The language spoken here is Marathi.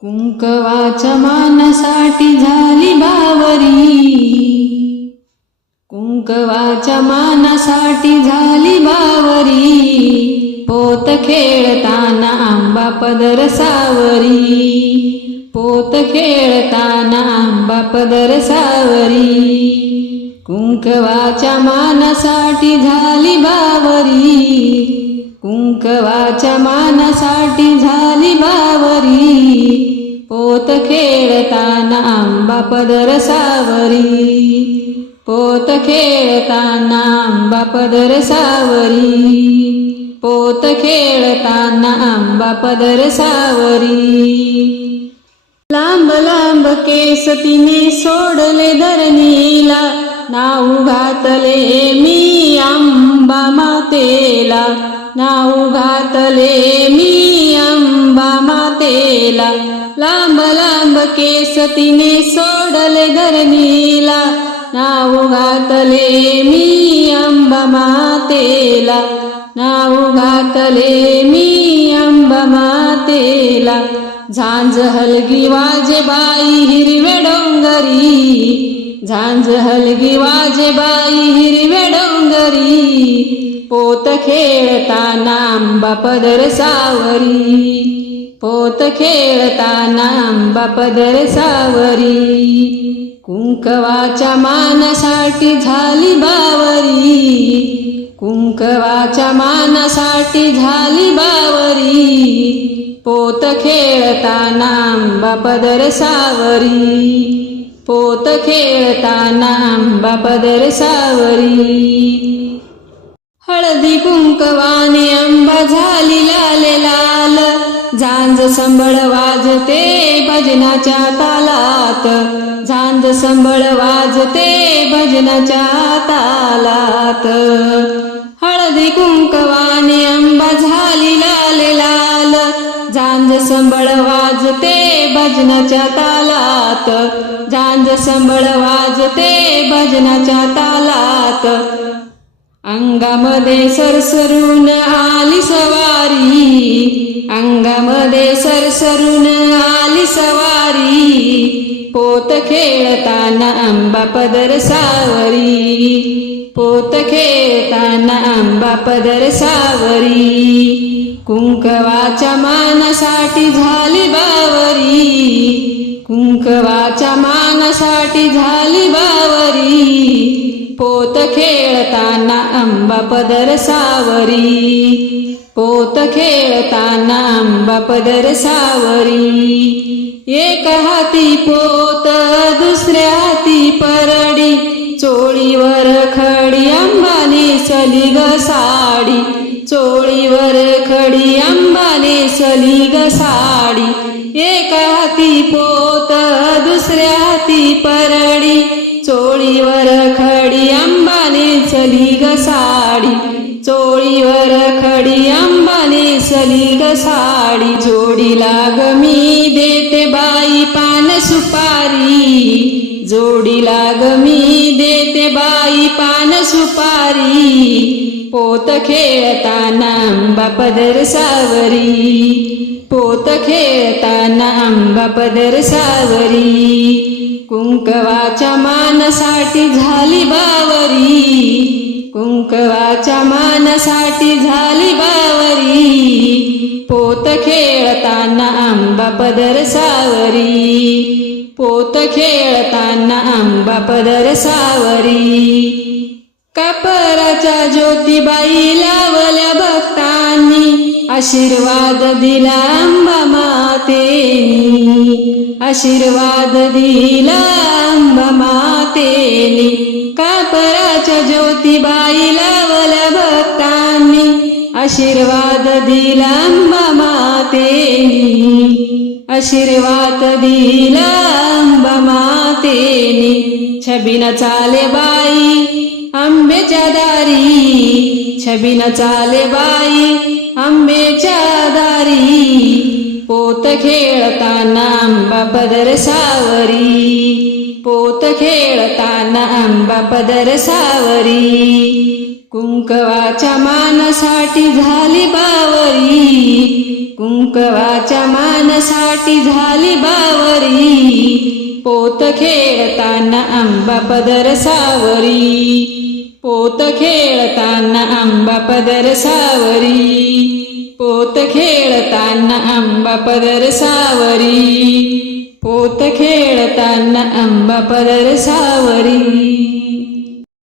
कुंकवाच्या मानसाठी झाली बावरी. कुंकवाच्या मानासाठी झाली बावरी. पोत खेळताना आंबा पदर सावरी. पोत खेळताना आंबा पदर सावरी. कुंकवाच्या मानासाठी झाली बावरी. कुंकवाच्या मानासाठी झाली बावरी. पोत खेळताना आंबा पदर सावरी. पोत खेळताना आंबा पदर सावरी. पोत खेळताना आंबा पदर सावरी. लांब लांब केस तिने सोडले धरणीला. नाव घातले मी आंबा मातेला. नाव घातले मी अंबा मातेला. लांब लांब केस तिने सोडले धरणीला नाव घातले मी अंबा मातेला. नाव घातले मी अंबा मातेला. झांज हलगी वाजे बाई हिरवे डोंगरी. झांज हलगी वाजे बाई हिरवे डोंगरी पोत खेळताना आंबा पदर सावरी. पोत खेळताना आंबा पदर सावरी. कुंकवाच्या मानासाठी झाली बावरी. कुंकवाच्या मानासाठी झाली बावरी. पोत खेळताना आंबा पदर सावरी. पोत खेळताना आंबा पदर सावरी हळदी कुंकवाने आंबा झाली लाल लाल. झांज संबळ वाजते भजनाच्या तालात. झांज संभळ वाजते भजनाच्या तालात. हळदी कुंकवाने संबळ वाजते भजनाच्या तालात. झांज संबळ वाजते भजनाच्या तालात. अंगामध्ये सरसरून आली सवारी. अंगामध्ये सरसरून आली सवारी. पोत खेळताना आंबा पदर सावरी. पोत खेळताना आंबा पदर सावरी. कुंकवाच्या मानासाठी झाली बावरी. कुंकवाच्या मानासाठी झाली बावरी. पोत खेळताना आंबा पदर सावरी. पोत खेळताना आंबा पदर सावरी. एक हाती पोत दुसऱ्या हाती परडी. चोळीवर खडी अंबानी सली ग साडी. चोळीवर खडी अंबाने सली ग साडी. एका हाती पोत दुसऱ्या हाती परडी. चोळीवर खडी अंबाने सली ग साडी. चोळीवर खडी अंबाने सली ग साडी. जोडीला ग मी देते बाई पान सुपारी. जोडीला लाग मी देते बाई पान सुपारी पोत खेळताना आंबा पदर सावरी. पोत खेळताना आंबा पदर सावरी. कुंकवाच्या मानासाठी झाली बावरी. कुंकवाच्या मानासाठी झाली बावरी. पोत खेळताना आंबा पदर सावरी. पोत खेळताना आंबा पदर सावरी. कापराच्या ज्योतिबाई लावल्या भक्तांनी. आशीर्वाद दिला आंबा मातेनी. आशीर्वाद दिला आंबा मातेनी. कापराच्या ज्योतिबाई लावल्या भक्तांनी आशीर्वाद दिला अंबा मातेनी. आशीर्वाद दिला अंबा मातेनी. छबिन चाले बाई आंबेच्या दारी. छबिन चाले बाई आंबेच्या दारी. पोत खेळताना आंबा पदर सावरी पोत खेळताना आंबा पदर सावरी. कुंकवाच्या मानसाठी झाली बावरी. कुंकवाच्या मानसाठी झाली बावरी. पोत खेळताना आंबा पदर सावरी. पोत खेळताना आंबा पदर सावरी. पोत खेळताना आंबा पदर सावरी. पोत खेळताना आंबा पदर सावरी.